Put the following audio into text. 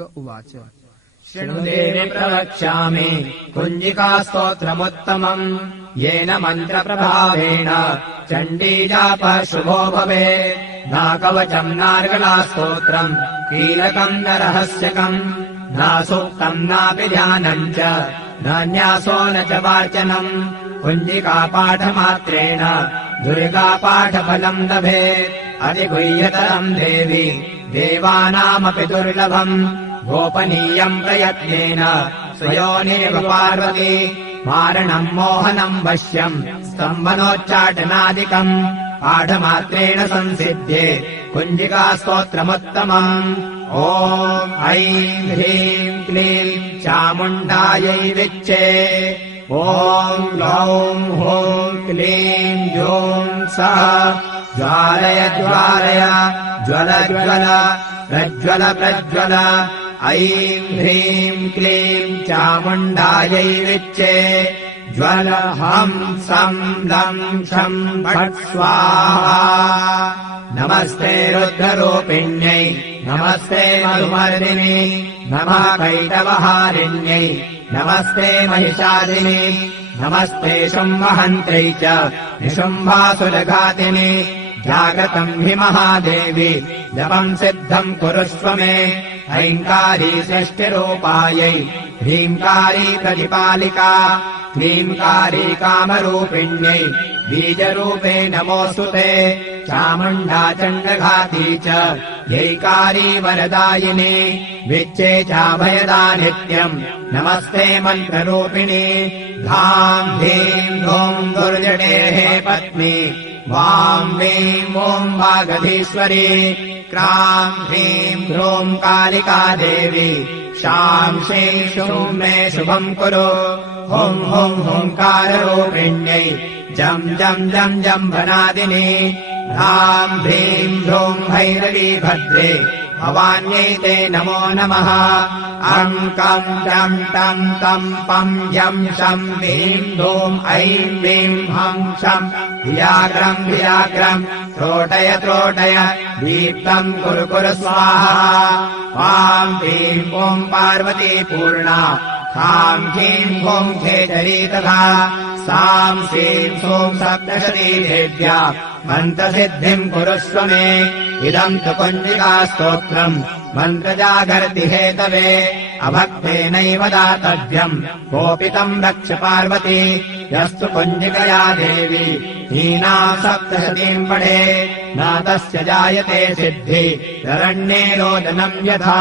उवाच शृणुदेवि प्रवक्ष्यामि कुञ्जिकास्तोत्रमुत्तमम् येन मन्त्रप्रभावेण चण्डीजापः शुभो भवेत् नाकवचम् नार्गलास्तोत्रम् कीलकम् न रहस्यकम् नासूक्तम् नापि ध्यानम् च न न्यासो न च वार्चनम् कुञ्जिकापाठमात्रेण दुर्गापाठफलम् लभेत् अधिगुह्यतरम् देवि देवानामपि दुर्लभम् गोपनीयम् प्रयत्नेन स्वयोनेव पार्वती मारणम् मोहनम् वश्यम् स्तम्भनोच्चाटनादिकम् पाठमात्रेण संसिध्ये कुञ्जिकास्तोत्रमुत्तमम् ॐ ऐं ह्रीं क्लीं चामुण्डायै विच्चे ॐ ग्लौं हूं क्लीं जूं सः ज्वालय ज्वालय ज्वल ज्वल प्रज्वल प्रज्वल ऐं ह्रीं क्लीं चामुण्डायै विच्चे ज्वल हं सं लं क्षं फट् स्वाहा नमस्ते रुद्ररूपिण्यै नमस्ते मधुमर्दिनी नमः कैटवहारिण्यै नमस्ते महिषादिनी नमस्ते शुम्भहन्त्रै च निशुम्भासुरघातिनि जागतम् हि महादेवी जपम् सिद्धम् कुरुष्व मे ऐङ्कारी षष्टिरूपायै ह्रीङ्कारी प्रतिपालिका क्लीङ्कारी कामरूपिण्यै बीजरूपे नमोऽस्तु ते चामुण्डा चण्डघाती च यैकारी वरदायिनी विच्चे चाभयदा नित्यम् नमस्ते मन्त्ररूपिणी धाम् धीम् धूम् दुर्जटेः पत्नी वां वीं ॐ वागधीश्वरी क्रां ह्रीं ह्रूं कालिका देवी शां श्रीं शूं मे शुभम् कुरु हुं हुं हुङ्काररूपिण्यै जं जं जं जम्भनादिनी ह्रां ह्रीं ह्रूं भैरवी भद्रे भवान्यै ते नमो नमः अं कं जं तं तं पं जं शं ह्रीं धूं ऐं वीं हं शं व्याघ्रम् व्याघ्रम् त्रोटय त्रोटय दीप्तम् कुरु कुरु स्वाहा वां ह्रीं ॐ पार्वती पूर्णा खां ह्रीं ॐ खेचरी तथा सां श्रीं सों सप्तशती देव्या मन्त्रसिद्धिम् कुरुष्व मे इदम् तु कुञ्जिकास्तोत्रम् मन्त्रजागर्ति हेतवे अभक्तेनैव दातव्यम् कोपितम् रक्ष पार्वती यस्तु कुञ्जिकया देवी हीना सप्तशतीम् पठे न तस्य जायते सिद्धि शरण्ये रोदनम् यथा।